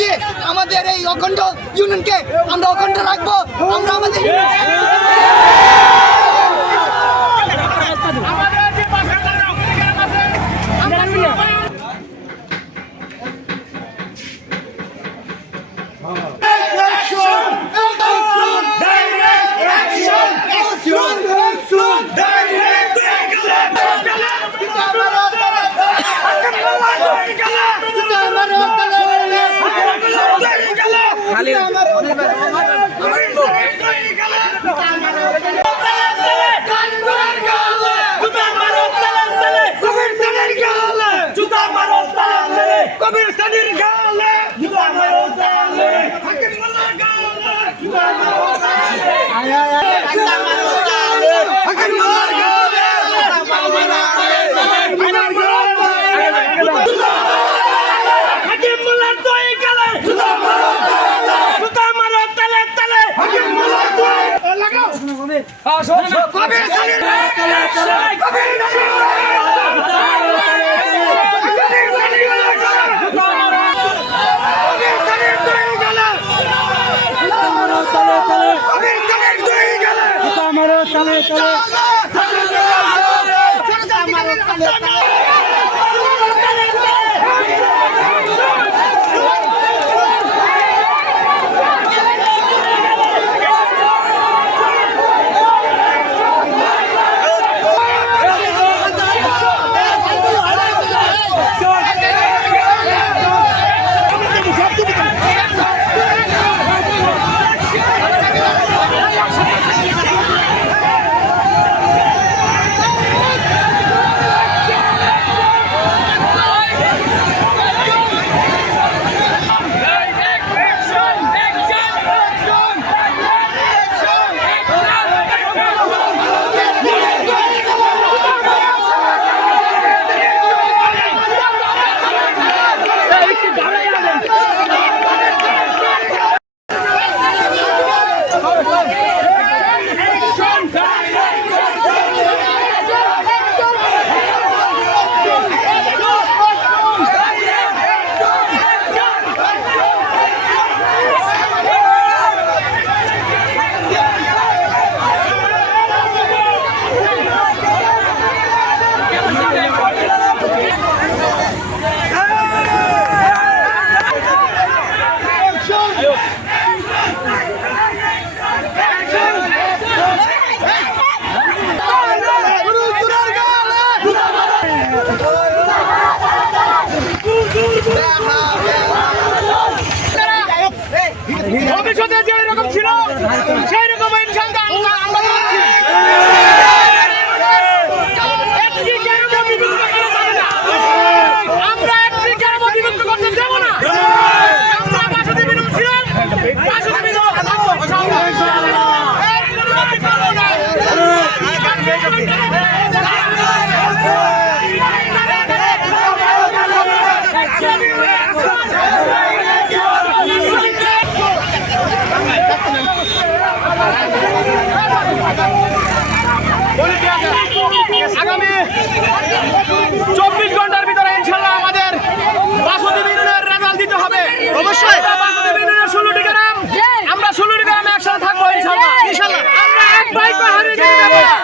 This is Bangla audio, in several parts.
দিয়ে আমাদের এই অখণ্ড ইউনিয়নকে আমরা অখণ্ড রাখবো। আমরা আমাদের ভবিষ্যতে যে রকম ছিল সেই রকম ইনশাআল্লাহ আমরা আমরা একটি কেন বিভক্ত করতে দেব না। আমরা বাসুদেব বিনোদ ছিলেন, বাসুদেব বিনোদ আগামী 24 ঘন্টার ভিতরে ইনশাআল্লাহ আমাদের বাসুদেব ইউনিয়নের রেজাল্ট দিতে হবে। অবশ্যই বাসুদেব ইউনিয়নের 16টি গ্রাম, আমরা 16টি গ্রামে একসাথে থাকবো ইনশাআল্লাহ। আমরা এক ভাইকে হারিয়ে দেব না,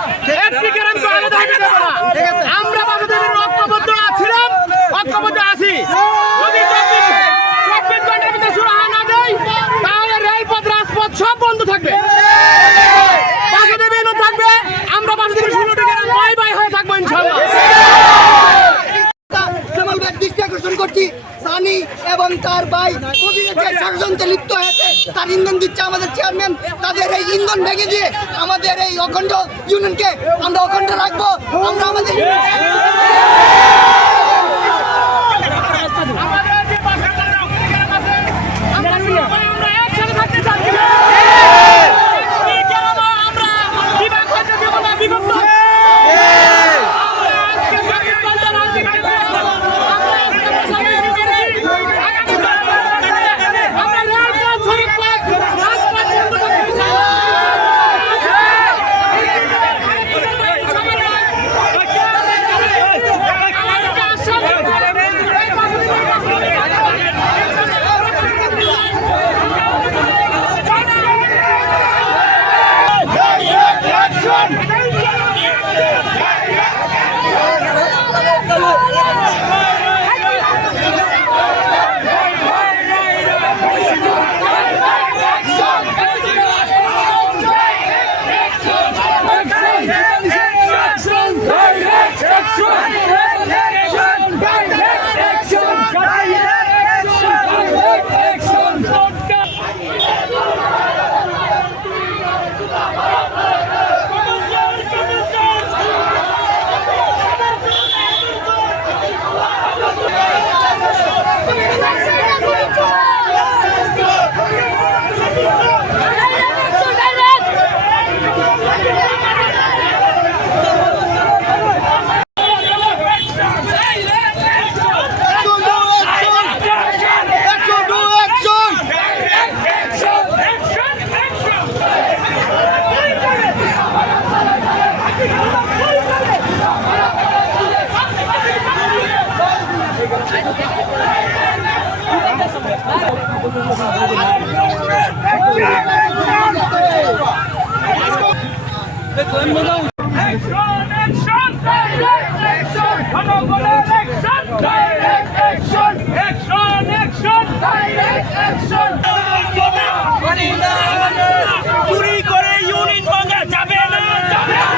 একটি গ্রামকে আলাদা হতে দেব না। আমরা বাসুদেব ইউনিয়নের ঐক্যবদ্ধ ছিলাম, ঐক্যবদ্ধ আছি। যদি 24 ঘন্টার ভিতরে সুরাহা না দেয় তাহলে রেলপথ, রাজপথ সব বন্ধ থাকবে। বাসুদেব ইউনিয়ন থাকবে, আমরা বাসুদেব 16টি গ্রাম বাই বাই হয়ে থাকবো ইনশাআল্লাহ। দৃষ্টি আকর্ষণ করছি, সানি এবং তার ভাই ষড়যন্ত্রে লিপ্ত হয়েছে, তার ইন্ধন দিচ্ছে আমাদের চেয়ারম্যান। তাদের এই ইন্ধন ভেঙে দিয়ে আমাদের এই অখণ্ড ইউনিয়নকে আমরা অখণ্ড রাখবো। আমরা আমাদের চুরি করে ইউনিয়ন ভাঙা যাবে না, যাবে না।